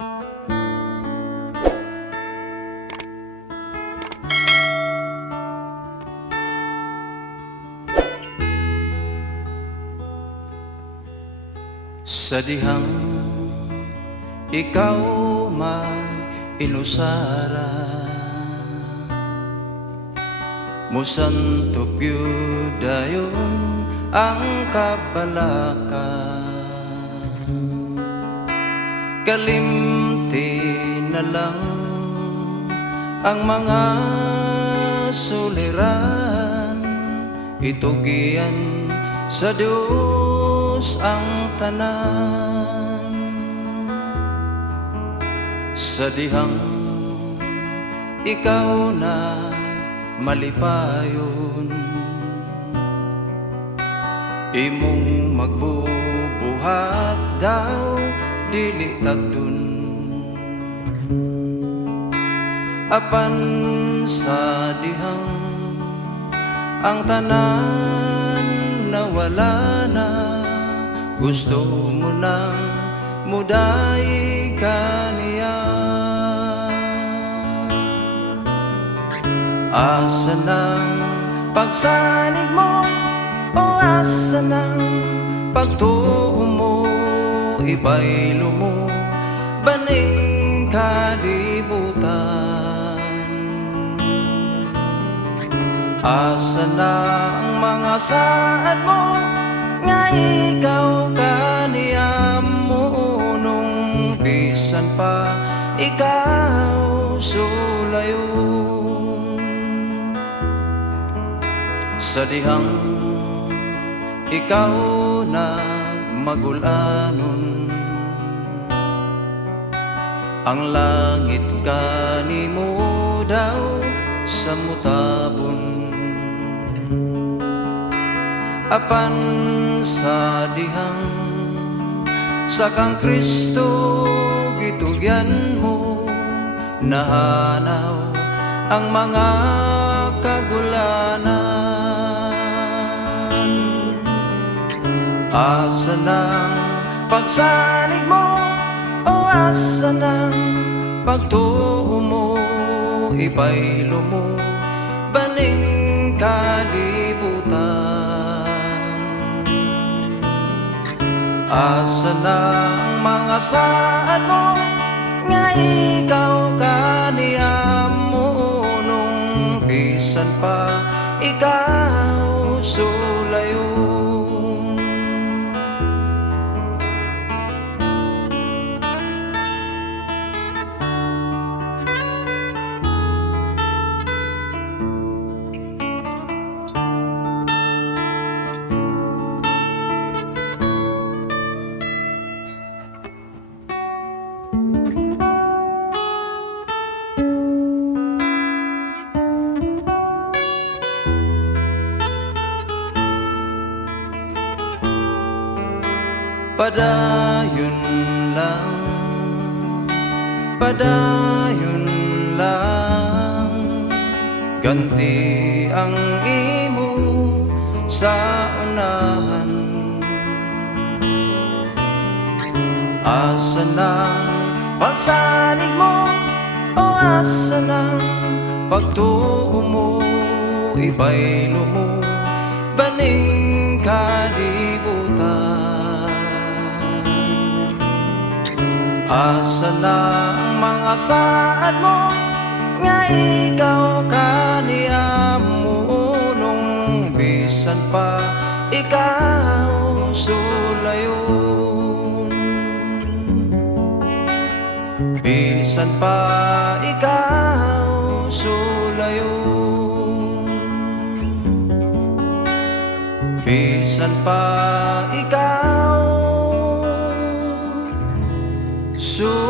Sa dihang ikaw mag-inusara, musantog yun dayon ang kabalaka. Kalimti na lang ang mga suliran, itugian sa Diyos ang tanan. Sa dihang ikaw na malipayon, imong magbubuhat daw dili tagdun. Apan sa dihang ang tanan nawala na, gusto mo nang muday ka niya. Asa ng pagsalig mo, o asa ng pagtuo mo, ibaylo mo baning kalibutan. Asa na ang mga saad mo, nga ikaw kaniyam mo, nung bisan pa ikaw sulayon. Sa dihang ikaw na magulanon, ang langit kanimo daw sa mutabon. Apan sa dihang sa kang Kristo gitugyan mo, nahanaw ang mga kagulanan. Asa ng pagsalig mo, o asa ng pagtuo mo, ibaylo mo baning kalibutan. Asa na ang mga saad mo, nga ikaw kaniyam mo, nung bisan pa ikaw sulayon. Padayon lang, padayon lang, ganti ang imo sa unahan. Asa ng pagsalig mo, o asa ng pagtuo mo, ibaylo mo baning kalibutan. Asa na ang mga saad mo, nga ikaw kaniyam mo, nung bisan pa ikaw sulayon. Bisan pa ikaw sulayon. Bisan pa ikaw sulayon.